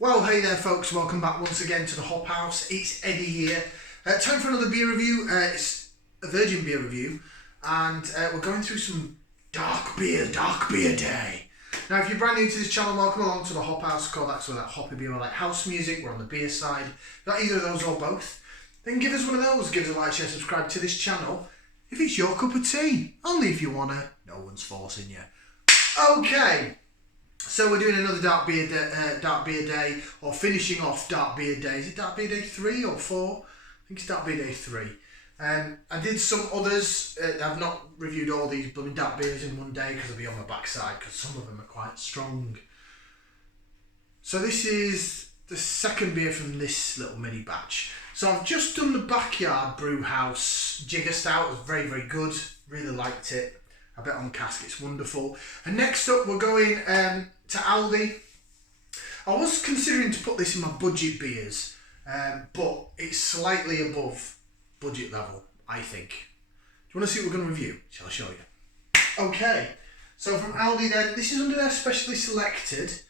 Well, hey there folks, welcome back once again to the Hall Woodhouse. It's Eddy here. Time for another beer review. It's a virgin beer review, and we're going through some dark beer day. Now, if you're brand new to this channel, welcome along to the Hall Woodhouse. Called that's where that hoppy beer, like house music. We're on the beer side. If not either of those or both, then give us one of those. Give us a like, share, subscribe to this channel if it's your cup of tea. Only if you wanna. No one's forcing you. Okay. So we're doing another dark beer day, or finishing off dark beer day. Is it dark beer day 3 or 4? I think it's dark beer day 3. I did some others. I've not reviewed all these blooming dark beers in one day because I'll be on my backside because some of them are quite strong. So this is the second beer from this little mini batch. So I've just done the Backyard Brew House Jigger Stout. It was very, very good. Really liked it. I bet on cask it's wonderful. And next up we're going to Aldi. I was considering to put this in my budget beers, but it's slightly above budget level, I think. Do you want to see what we're going to review? Shall I show you? Okay, so from Aldi then, this is under their specially selected,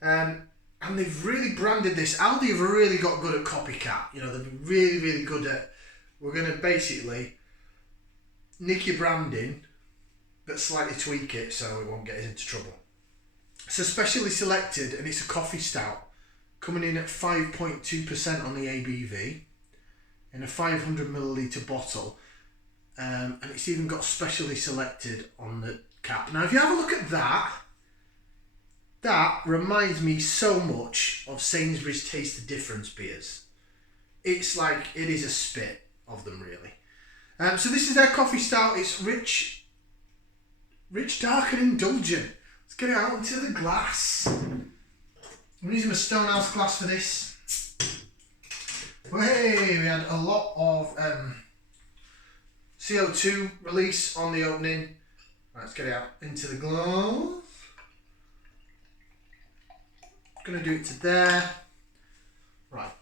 and they've really branded this. Aldi have really got good at copycat. You know, they've been really, really good at, we're going to basically nick your branding, but slightly tweak it so it won't get us into trouble. It's a specially selected, and it's a coffee stout, coming in at 5.2% on the ABV, in a 500ml bottle, and it's even got specially selected on the cap. Now if you have a look at that, that reminds me so much of Sainsbury's Taste the Difference beers. It's like, it is a spit of them really. So this is their coffee stout. It's rich, dark and indulgent. Let's get it out into the glass. I'm using a Stonehouse glass for this. Hey, we had a lot of CO2 release on the opening. Right, let's get it out into the glass. Gonna do it to there. Right.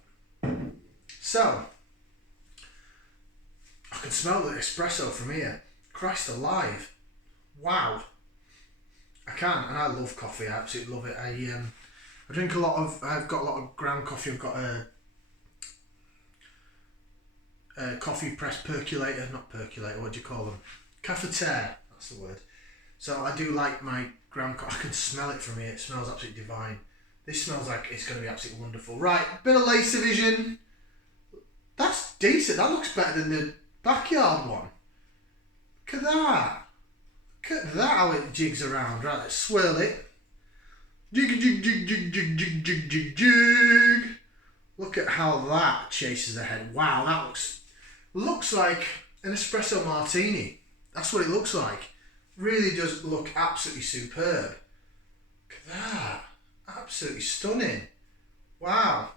So, I can smell the espresso from here. Christ alive. Wow, I can, and I love coffee. I absolutely love it. I drink a lot of. I've got a lot of ground coffee. I've got a coffee press percolator, not percolator. What do you call them? Cafetiere. That's the word. So I do like my ground coffee. I can smell it from here. It smells absolutely divine. This smells like it's going to be absolutely wonderful. Right, bit of lace division. That's decent. That looks better than the Backyard one. Look at that. Look at that, how it jigs around. Right, let's swirl it. Jig, jig, jig, jig, jig, jig, jig, jig, jig. Look at how that chases ahead. Wow, that looks like an espresso martini. That's what it looks like. Really does look absolutely superb. Look at that. Absolutely stunning. Wow.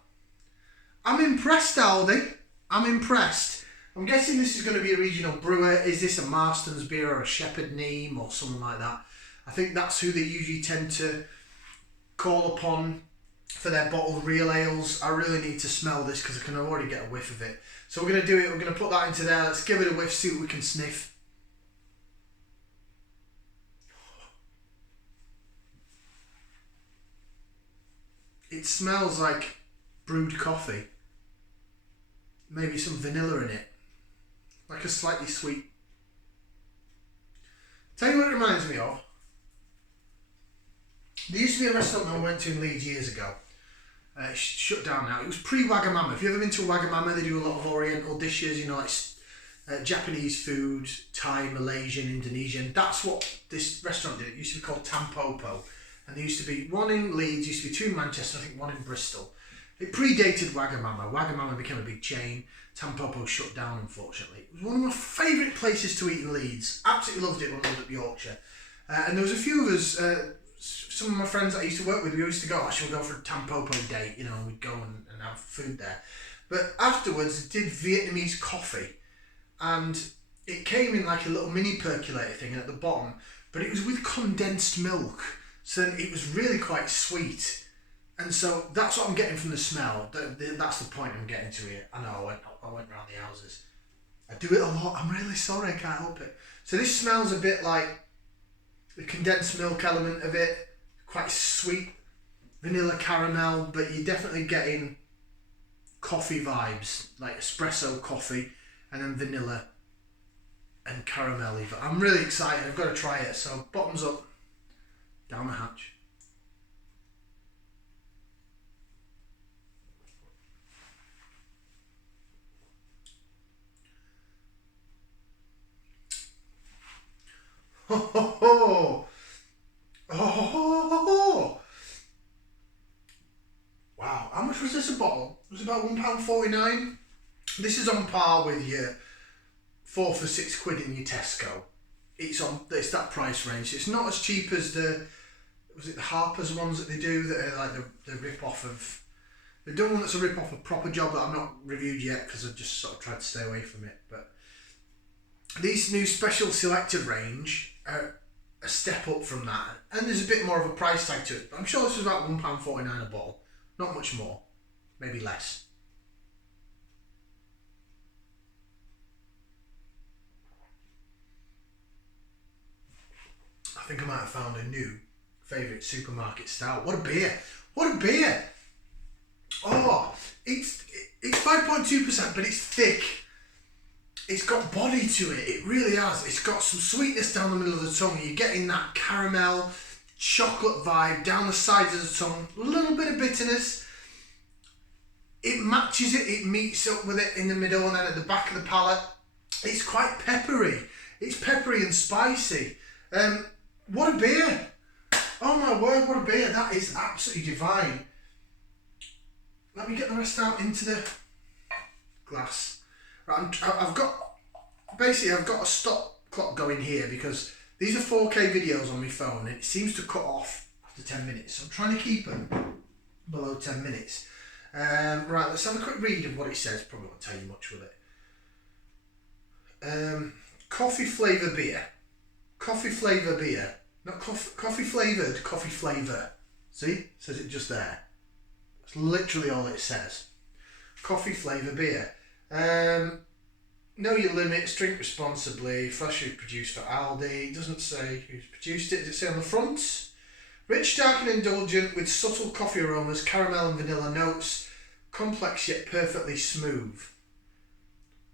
I'm impressed, Aldi. I'm impressed. I'm guessing this is going to be a regional brewer. Is this a Marston's beer or a Shepherd Neame or something like that? I think that's who they usually tend to call upon for their bottled real ales. I really need to smell this because I can already get a whiff of it. So we're going to do it. We're going to put that into there. Let's give it a whiff, see what we can sniff. It smells like brewed coffee. Maybe some vanilla in it. Like a slightly sweet. Tell you what it reminds me of. There used to be a restaurant I went to in Leeds years ago. It's shut down now. It was pre-Wagamama. If you've ever been to Wagamama, they do a lot of oriental dishes, you know, like Japanese food, Thai, Malaysian, Indonesian. That's what this restaurant did. It used to be called Tampopo. And there used to be one in Leeds, used to be 2 in Manchester, I think 1 in Bristol. It predated Wagamama. Wagamama became a big chain. Tampopo shut down, unfortunately. It was one of my favourite places to eat in Leeds. Absolutely loved it when I lived up Yorkshire. And there was a few of us, some of my friends that I used to work with, we used to go, shall we go for a Tampopo date? You know, and we'd go and have food there. But afterwards, I did Vietnamese coffee. And it came in like a little mini percolator thing at the bottom. But it was with condensed milk. So then it was really quite sweet. And so that's what I'm getting from the smell. That's the point I'm getting to here. I know I went around the houses. I do it a lot. I'm really sorry. I can't help it. So this smells a bit like the condensed milk element of it. Quite sweet. vanilla caramel, but you're definitely getting coffee vibes, like espresso coffee, and then vanilla and caramel. I'm really excited. I've got to try it. So bottoms up, down the hatch. Ho ho ho! Oh, ho, ho, ho, ho. Wow, how much was this a bottle? It was about £1.49. This is on par with your 4 for £6 in your Tesco. It's that price range. It's not as cheap as the Harper's ones that they do that are like the rip off of. They've done one that's a rip off of Proper Job that I've not reviewed yet because I've just sort of tried to stay away from it. But these new special selected range are a step up from that, and there's a bit more of a price tag to it. But I'm sure this was about £1.49 a bottle, not much more, maybe less. I think I might have found a new favourite supermarket stout. What a beer! What a beer! Oh, it's 5.2%, but it's thick. It's got body to it. It really has. It's got some sweetness down the middle of the tongue. You're getting that caramel, chocolate vibe down the sides of the tongue. A little bit of bitterness. It matches it. It meets up with it in the middle and then at the back of the palate. It's quite peppery. It's peppery and spicy. What a beer! Oh my word, what a beer! That is absolutely divine. Let me get the rest out into the glass. Right, I've got a stop clock going here because these are 4K videos on my phone and it seems to cut off after 10 minutes. So I'm trying to keep them below 10 minutes. Right, let's have a quick read of what it says. Probably won't tell you much with it. Coffee flavour beer. Coffee flavour beer. Not coffee flavoured, coffee flavour. See? It says it just there. That's literally all it says. Coffee flavour beer. Know your limits, drink responsibly, freshly produced for Aldi. It doesn't say who's produced it. Does it say on the front? Rich, dark and indulgent with subtle coffee aromas, caramel and vanilla notes, complex yet perfectly smooth.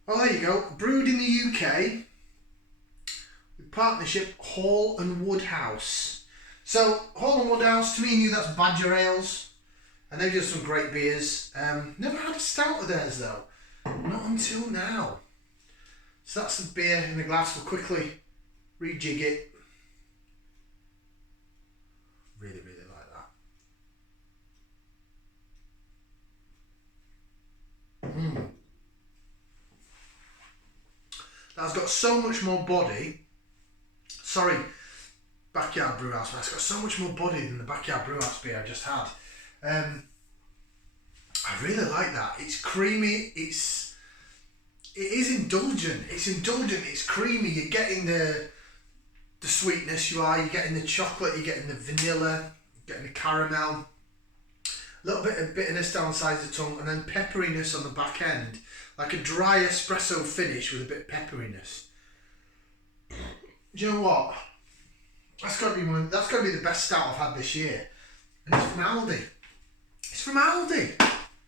Oh, there you go. Brewed in the UK with partnership Hall and Woodhouse. So Hall and Woodhouse, to me, knew that's Badger Ales, and they've done some great beers. Never had a stout of theirs though. Not until now. So that's the beer in the glass. We'll quickly rejig it. Really, really like that. That's got so much more body. Sorry, Backyard Brewhouse, but it's got so much more body than the Backyard Brewhouse beer I just had. I really like that. It's creamy. It is indulgent. It's indulgent. It's creamy. You're getting the sweetness. You're getting the chocolate. You're getting the vanilla. You're getting the caramel. A little bit of bitterness down the sides of the tongue, and then pepperiness on the back end, like a dry espresso finish with a bit of pepperiness. Do you know what? That's got to be the best stout I've had this year, and it's from Aldi. It's from Aldi.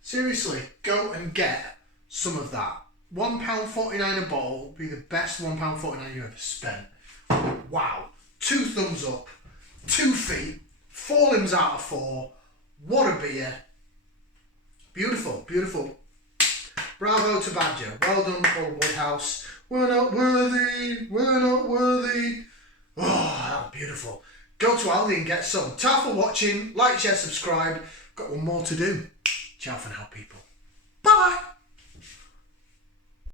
Seriously, go and get some of that. £1.49 a bottle will be the best £1.49 you ever spent. Wow. 2 thumbs up, 2 feet, 4 limbs out of 4. What a beer. Beautiful, beautiful. Bravo to Badger. Well done, Hall Woodhouse. We're not worthy. We're not worthy. Oh, that was beautiful. Go to Aldi and get some. Ta for watching. Like, share, subscribe. Got one more to do. Ciao for now, people. Bye.